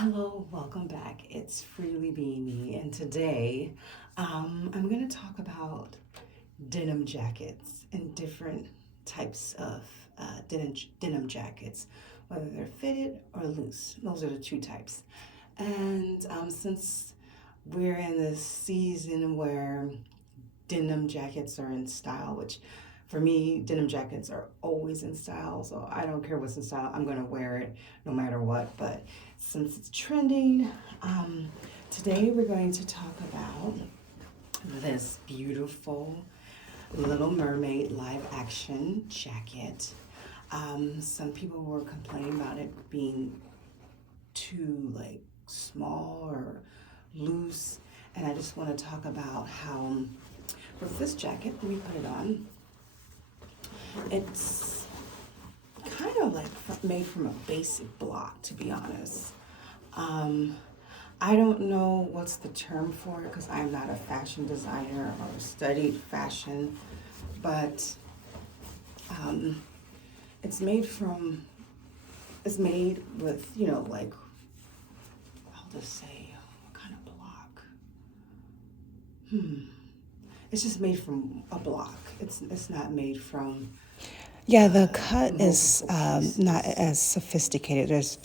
Hello, welcome back. It's Freely Being Me, and today I'm going to talk about denim jackets and different types of denim jackets, whether they're fitted or loose. Those are the two types. And since we're in this season where denim jackets are in style, which for me, denim jackets are always in style. So I don't care what's in style, I'm going to wear it no matter what. But since it's trending, today we're going to talk about this beautiful Little Mermaid live action jacket. Some people were complaining about it being too like small or loose, and I just want to talk about how with this jacket, let me put it on. It's kind of like made from a basic block, to be honest. I don't know what's the term for it because I'm not a fashion designer or studied fashion, but it's made with, like, I'll just say, what kind of block? It's just made from a block. It's not made from Yeah, the cut is multiple not pieces. as sophisticated. There's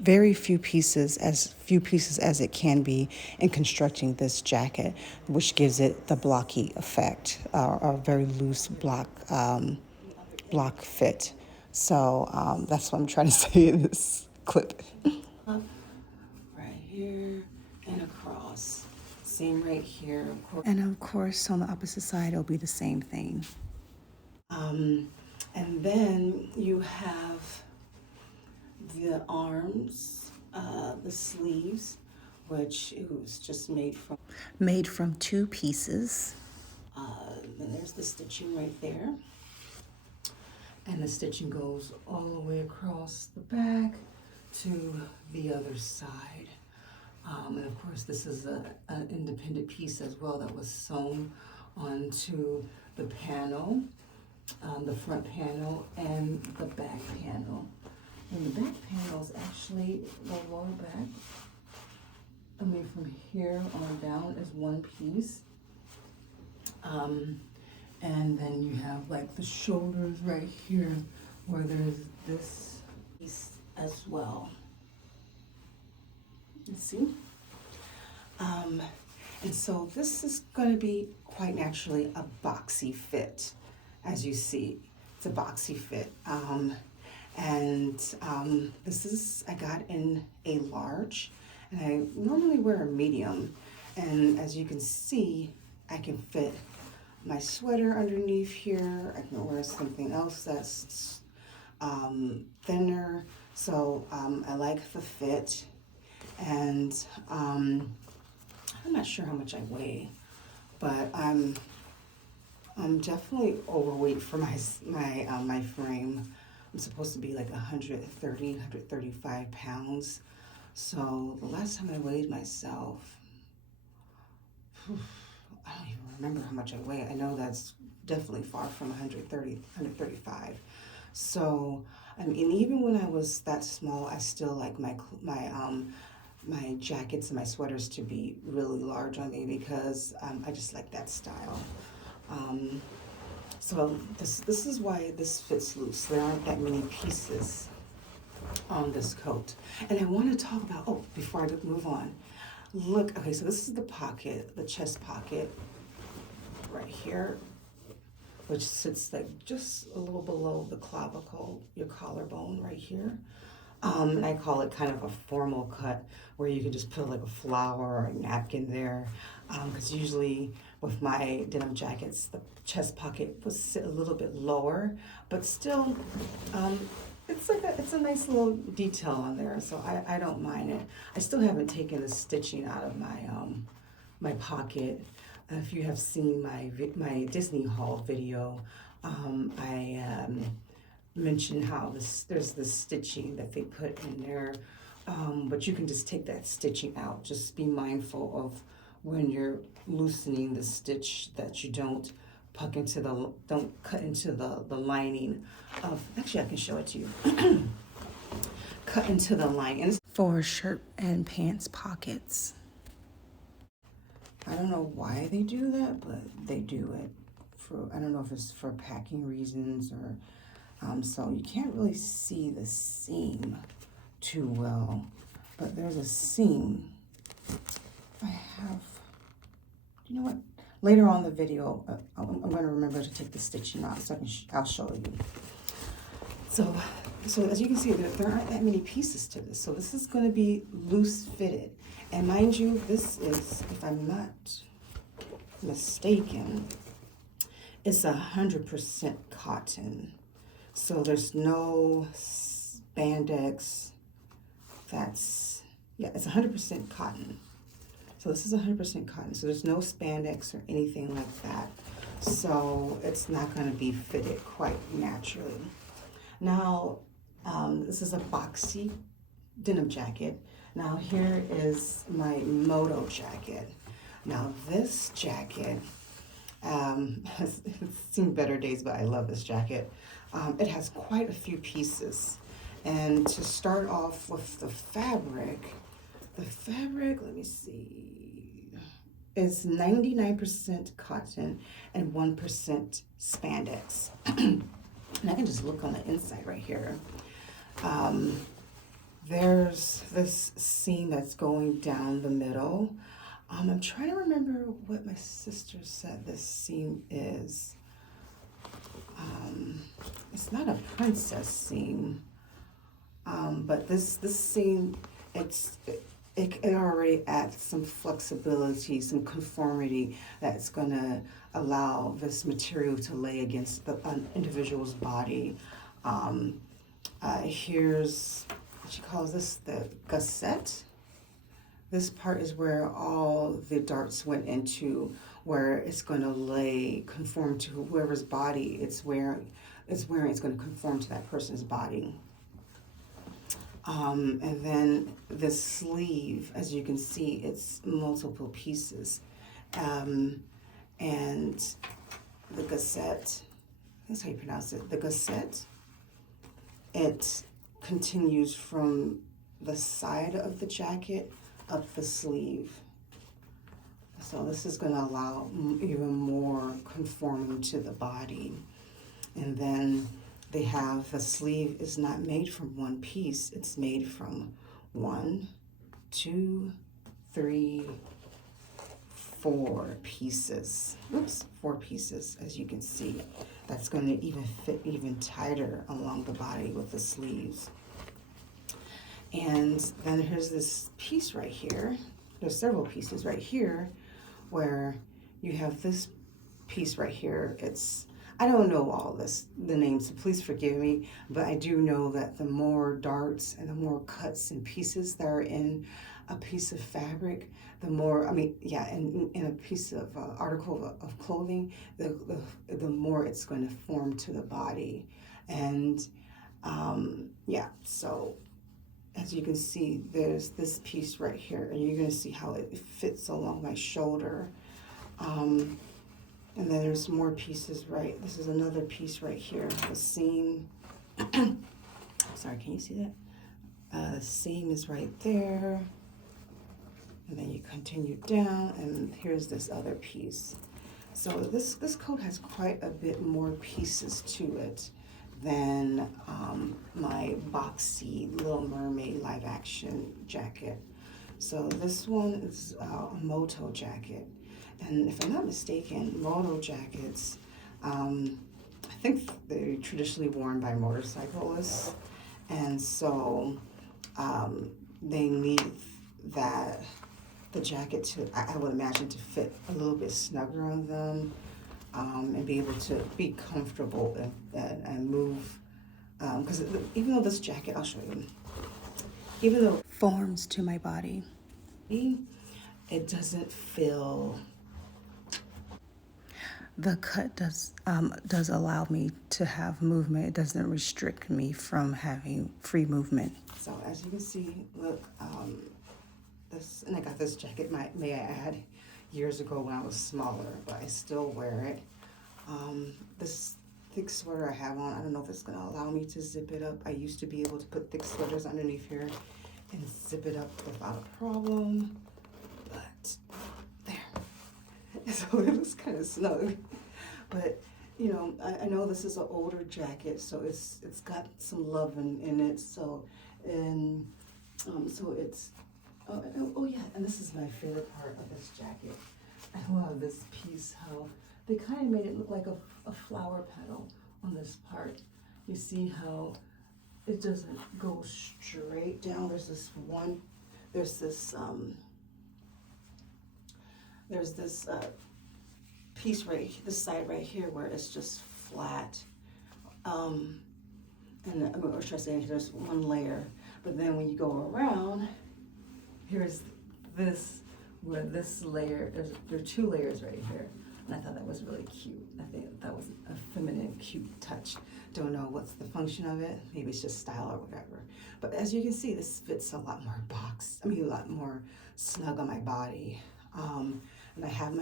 very few pieces as it can be in constructing this jacket, which gives it the blocky effect, or very loose block fit. So that's what I'm trying to say in this clip. Up right here and across. Same right here, of course. And of course, on the opposite side, it'll be the same thing. And then you have the arms, the sleeves, which it was just made from. Made from two pieces. Then there's the stitching right there. And the stitching goes all the way across the back to the other side. And of course, this is an independent piece as well that was sewn onto the panel, the front panel and the back panel. And the back panel is actually the lower back. I mean, from here on down is one piece. And then you have like the shoulders right here where there's this piece as well. You see? And so this is going to be quite naturally a boxy fit, as you see. It's a boxy fit. This is, I got in a large, and I normally wear a medium. And as you can see, I can fit my sweater underneath here. I can wear something else that's thinner. So I like the fit. And I'm not sure how much I weigh, but I'm definitely overweight for my frame. I'm supposed to be like 130, 135 pounds. So the last time I weighed myself, I don't even remember how much I weigh. I know that's definitely far from 130, 135. So, I mean, even when I was that small, I still like my jackets and my sweaters to be really large on me because I just like that style. So this is why this fits loose. There aren't that many pieces on this coat. And I want to talk about, before I move on, look, okay, so this is the pocket, the chest pocket right here, which sits like just a little below the clavicle, your collarbone right here. And I call it kind of a formal cut where you can just put like a flower or a napkin there. Because usually with my denim jackets, the chest pocket will sit a little bit lower, but still, it's a nice little detail on there. So I don't mind it. I still haven't taken the stitching out of my pocket. If you have seen my Disney haul video, I mentioned how there's this stitching that they put in there, but you can just take that stitching out. Just be mindful of when you're loosening the stitch that you don't cut into the lining of. Actually, I can show it to you. cut into the line. And it's for shirt and pants pockets. I don't know why they do that, but they do it. I don't know if it's for packing reasons or, so you can't really see the seam too well, but there's a seam. I have, you know what? Later on in the video, I'm going to remember to take the stitching out so I'll show you. So as you can see, there aren't that many pieces to this. So this is going to be loose fitted. And mind you, this is, if I'm not mistaken, it's 100% cotton. So there's no spandex. It's 100% cotton. So this is 100% cotton. So there's no spandex or anything like that. So it's not going to be fitted quite naturally. Now, this is a Boxy denim jacket. Now here is my Moto jacket. Now this jacket, it's seen better days, but I love this jacket. It has quite a few pieces. And to start off with the fabric, let me see, is 99% cotton and 1% spandex. And I can just look on the inside right here. There's this seam that's going down the middle. I'm trying to remember what my sister said this seam is. It's not a princess seam, but this seam, it already adds some flexibility, some conformity that's going to allow this material to lay against the individual's body. Here's what she calls this, the gusset. This part is where all the darts went into, where it's going to conform to whoever's body it's wearing. It's going to conform to that person's body. And then the sleeve, as you can see, it's multiple pieces. And the gusset, that's how you pronounce it, the gusset, it continues from the side of the jacket up the sleeve. So this is going to allow even more conforming to the body. And then they have, the sleeve is not made from one piece, it's made from 1, 2, 3, 4 pieces. Oops, 4 pieces, as you can see. That's going to even fit even tighter along the body with the sleeves. And then here's this piece right here. There's several pieces right here where you have this piece right here. I don't know all the names, so please forgive me, but I do know that the more darts and the more cuts and pieces that are in a piece of fabric, the more, in a piece of article of clothing, the more it's going to form to the body. And so as you can see, there's this piece right here, and you're going to see how it fits along my shoulder. And then there's more pieces, right? This is another piece right here, the seam. Sorry, can you see that? The seam is right there. And then you continue down, and here's this other piece. So this coat has quite a bit more pieces to it than my Boxy Little Mermaid live action jacket. So this one is a Moto Jacket. And if I'm not mistaken, Moto Jackets, I think they're traditionally worn by motorcyclists. And so they need the jacket to, I would imagine, to fit a little bit snugger on them and be able to be comfortable and move. Because even though this jacket, I'll show you, even though it Forms to my body. it doesn't feel. The cut does allow me to have movement. It doesn't restrict me from having free movement. So as you can see, look, and I got this jacket, may I add, years ago when I was smaller, but I still wear it. This thick sweater I have on. I don't know if it's gonna allow me to zip it up. I used to be able to put thick sweaters underneath here and zip it up without a problem, but there. So it was kind of snug. But you know, I know this is an older jacket, so it's got some love in it. So so it's oh yeah, and this is my favorite part of this jacket. I love this piece, how they kind of made it look like a flower petal on this part. You see how it doesn't go straight down. There's this piece this side right here where it's just flat. And or should I say there's one layer, but then when you go around, here's this, where this layer, there are two layers right here. And I thought that was really cute. I think that was a feminine, cute touch. Don't know what's the function of it. Maybe it's just style or whatever. But as you can see, this fits a lot more a lot more snug on my body. And I have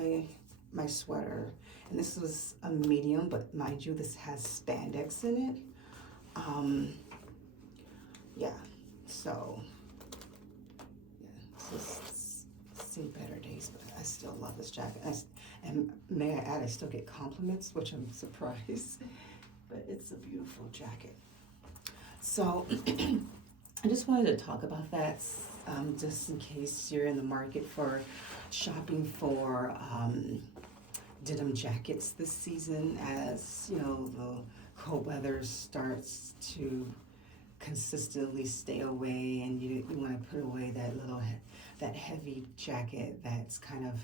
my sweater, and this was a medium, but mind you, this has spandex in it. Yeah, so yeah, this is seen better days, but I still love this jacket. And may I add, I still get compliments, which I'm surprised, but it's a beautiful jacket. So I just wanted to talk about that, just in case you're in the market for shopping for denim jackets this season, as you know, the cold weather starts to consistently stay away, and you want to put away that heavy jacket that's kind of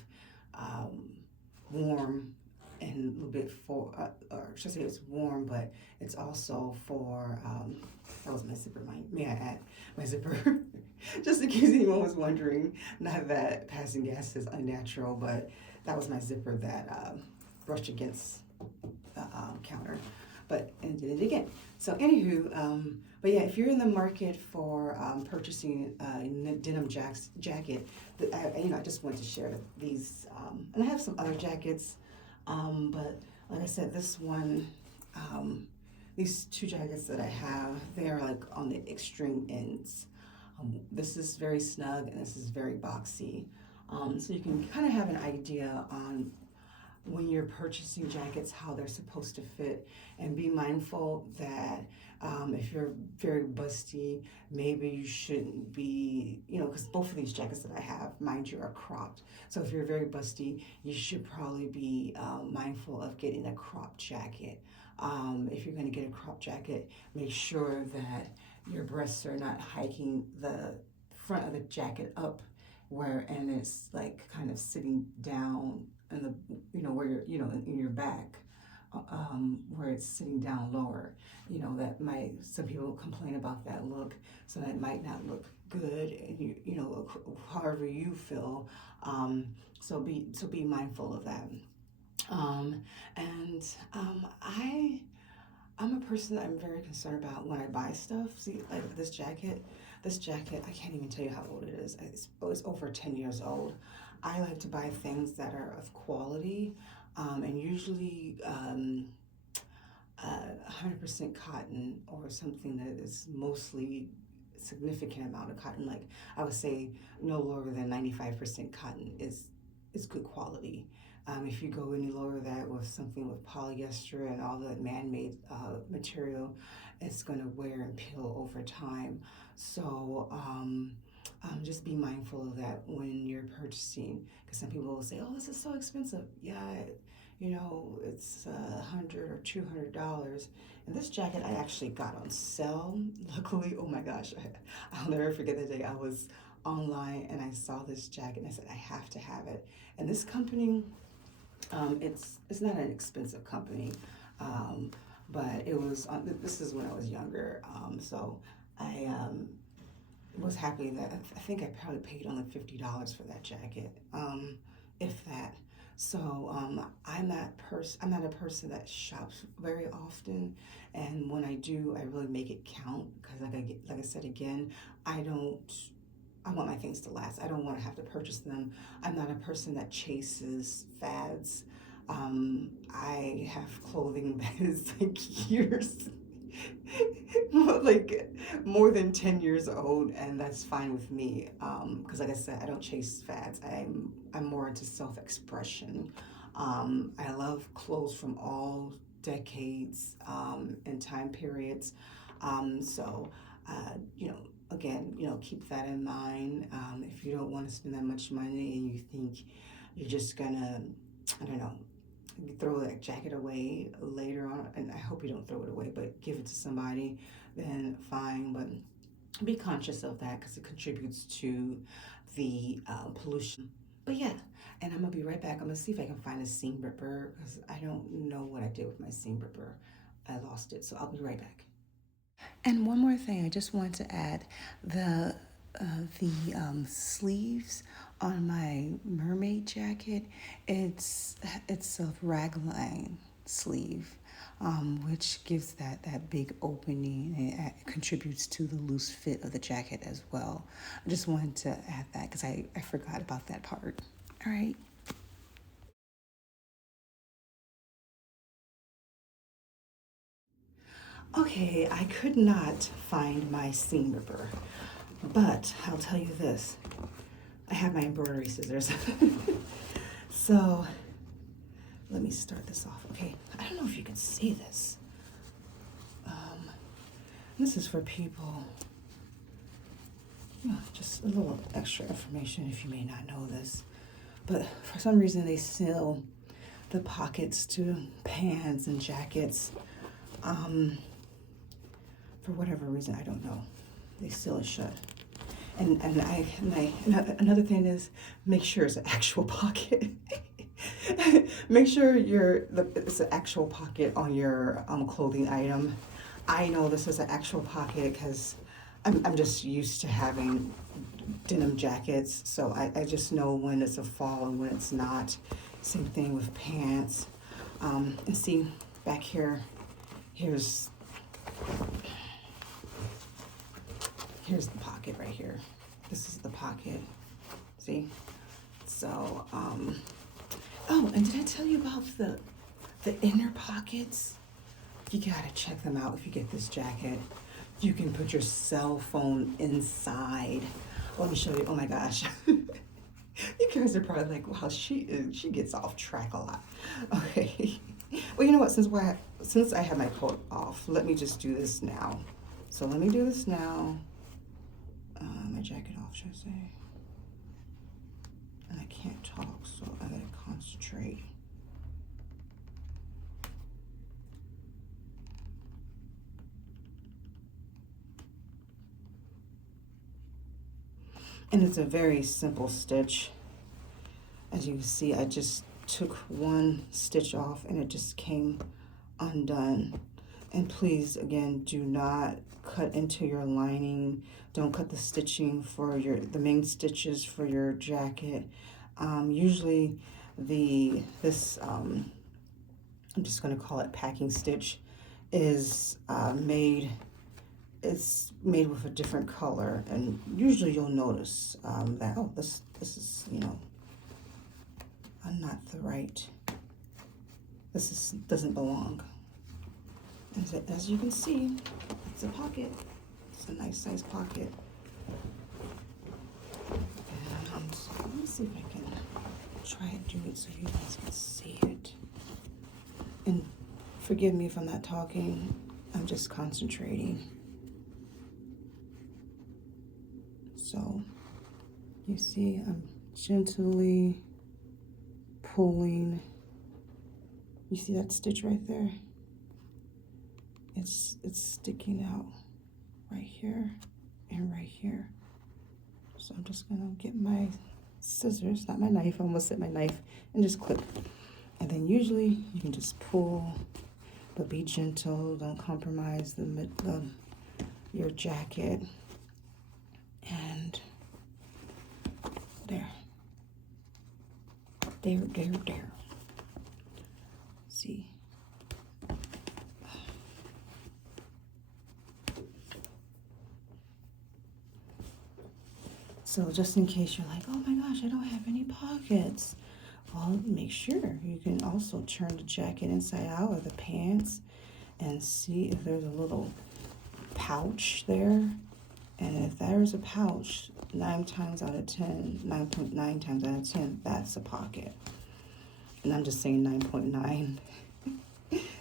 warm and a little bit or should I say it's warm, but it's also for, that was my zipper, may I add, my zipper, just in case anyone was wondering, not that passing gas is unnatural, but that was my zipper that brushed against the counter, and did it again. So anywho, but yeah, if you're in the market for purchasing a denim jacket, I just wanted to share these, and I have some other jackets, but like I said, this one, these two jackets that I have, they're like on the extreme ends. This is very snug and this is very boxy. So you can kind of have an idea on when you're purchasing jackets, how they're supposed to fit, and be mindful that if you're very busty, maybe you shouldn't be, because both of these jackets that I have, mind you, are cropped. So if you're very busty, you should probably be mindful of getting a cropped jacket. If you're going to get a cropped jacket, make sure that your breasts are not hiking the front of the jacket up, and it's like kind of sitting down in the, where you're, in your back, where it's sitting down lower. Some people complain about that look, so that might not look good, and however you feel. So be mindful of that. I'm a person that I'm very concerned about when I buy stuff. See, like this jacket, I can't even tell you how old it is. It's over 10 years old. I like to buy things that are of quality, and usually 100% cotton, or something that is mostly significant amount of cotton. Like I would say no lower than 95% cotton is good quality. If you go any lower that with something with polyester and all the man-made material, it's going to wear and peel over time. So just be mindful of that when you're purchasing, because some people will say, "Oh, this is so expensive." Yeah, it's $100 or $200. And this jacket I actually got on sale. Luckily, oh my gosh, I'll never forget the day I was online and I saw this jacket and I said, I have to have it. And this company, it's not an expensive company, but it was. This is when I was younger, so I was happy that I think I probably paid only $50 for that jacket, if that. So I'm not a person that shops very often, and when I do, I really make it count, because like I said again, I want my things to last. I don't want to have to purchase them. I'm not a person that chases fads. I have clothing that is like years, like more than 10 years old, and that's fine with me. Because like I said, I don't chase fads. I'm more into self-expression. I love clothes from all decades and time periods. So, again, keep that in mind. If you don't want to spend that much money and you think you're just gonna, I don't know, you throw that jacket away later on, and I hope you don't throw it away, but give it to somebody, then fine. But be conscious of that because it contributes to the pollution. But yeah, and I'm gonna be right back. I'm gonna see if I can find a seam ripper because I don't know what I did with my seam ripper. I lost it, so I'll be right back. And one more thing, I just want to add the sleeves on my mermaid jacket. It's a ragline sleeve, which gives that big opening and it contributes to the loose fit of the jacket as well. I just wanted to add that because I forgot about that part. All right. Okay, I could not find my seam ripper, but I'll tell you this. I have my embroidery scissors. So let me start this off. Okay, I don't know if you can see this. This is for people, just a little extra information if you may not know this. But for some reason, they seal the pockets to pants and jackets. For whatever reason, I don't know. They seal it shut. And another thing is make sure it's an actual pocket. Make sure it's an actual pocket on your clothing item. I know this is an actual pocket because I'm just used to having denim jackets, so I just know when it's a fall and when it's not. Same thing with pants. And see back here, here's the pocket right here. This is the pocket. See? So, oh, and did I tell you about the inner pockets? You gotta check them out if you get this jacket. You can put your cell phone inside. Let me show you. Oh my gosh. You guys are probably like, wow, she gets off track a lot. Okay. Well, you know what? Since I have my coat off, let me just do this now. So let me do this now. My jacket off, should I say? And I can't talk, so I gotta concentrate. And it's a very simple stitch. As you can see, I just took one stitch off and it just came undone. And please, again, do not cut into your lining. Don't cut the stitching for the main stitches for your jacket. Usually this I'm just gonna call it packing stitch, is made with a different color, and usually you'll notice that, oh, this is, not the right, doesn't belong. As you can see, it's a pocket. It's a nice size pocket. And let me see if I can try and do it so you guys can see it. And forgive me if I'm not talking, I'm just concentrating. So you see, I'm gently pulling. You see that stitch right there? It's sticking out right here and right here. So I'm just gonna get my scissors, not my knife, I almost said my knife, and just clip. And then usually you can just pull, but be gentle, don't compromise your jacket. And there. See? So just in case you're like, oh my gosh, I don't have any pockets. well, make sure you can also turn the jacket inside out or the pants and see if there's a little pouch there. And if there's a pouch, 9 times out of 10, 9.9 times out of 10, that's a pocket. And I'm just saying 9.9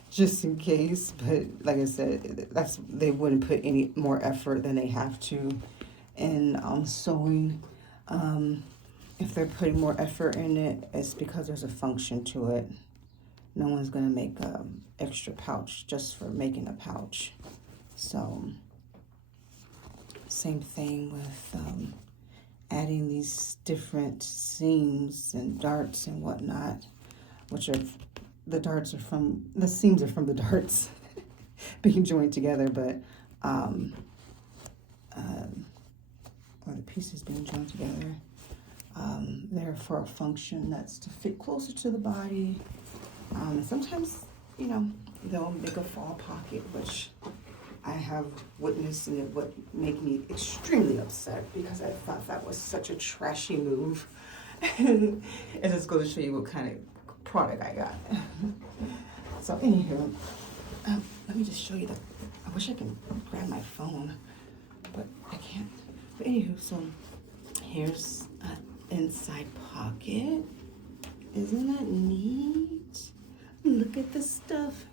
just in case. But like I said, they wouldn't put any more effort than they have to in sewing. If they're putting more effort in it, it's because there's a function to it. No one's gonna make an extra pouch just for making a pouch. So same thing with adding these different seams and darts and whatnot, which are the seams are from the darts being joined together, but or the pieces being joined together. They're for a function that's to fit closer to the body. Sometimes, they'll make a fall pocket, which I have witnessed, and it would make me extremely upset because I thought that was such a trashy move. And it just goes to show you what kind of product I got. So anywho, let me just show you I wish I could grab my phone, but I can't. But anywho, so here's an inside pocket. Isn't that neat? Look at the stuff.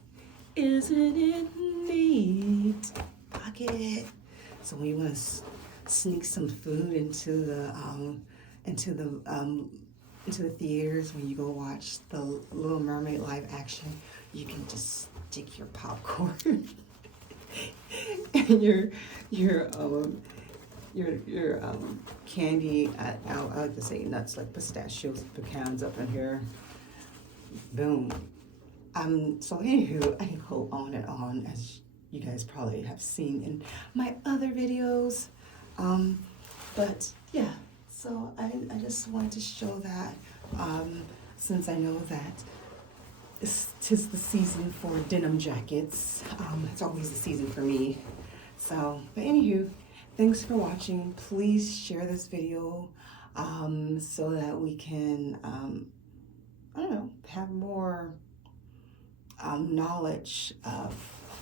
Isn't it neat? Pocket. So when you want to sneak some food into the theaters, when you go watch the Little Mermaid live action, you can just stick your popcorn and your candy. I like to say nuts like pistachios, pecans up in here. Boom. So anywho, I can go on and on, as you guys probably have seen in my other videos. But yeah, so I just wanted to show that, since I know that tis the season for denim jackets. It's always the season for me. So, but anywho, thanks for watching. Please share this video so that we can, have more knowledge of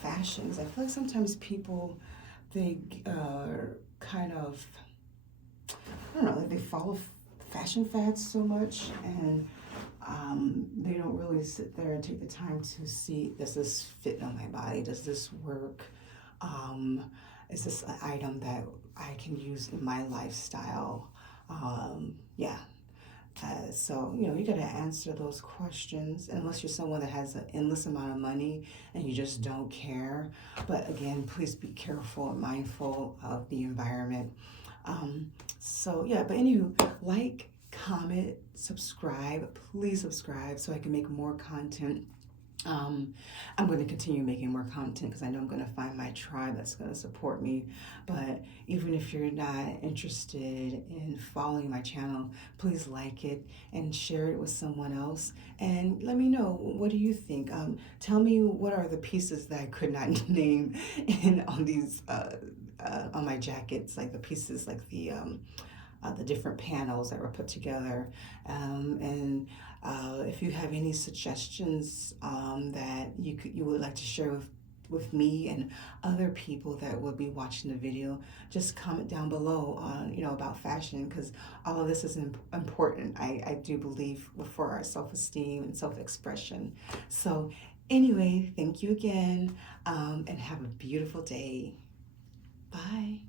fashions. I feel like sometimes people, they kind of, like they follow fashion fads so much, and they don't really sit there and take the time to see, does this fit on my body? Does this work? Is this an item that I can use in my lifestyle? So, you got to answer those questions, unless you're someone that has an endless amount of money and you just don't care. But again, please be careful and mindful of the environment. But anywho, like, comment, subscribe. Please subscribe so I can make more content. I'm going to continue making more content because I know I'm going to find my tribe that's going to support me. But even if you're not interested in following my channel, please like it and share it with someone else. And let me know, what do you think? Tell me, what are the pieces that I could not name on these on my jackets, like the pieces, like the different panels that were put together, and if you have any suggestions that you would like to share with me and other people that will be watching the video, just comment down below on about fashion, because all of this is important. I do believe for our self-esteem and self-expression. So anyway, thank you again, and have a beautiful day. Bye.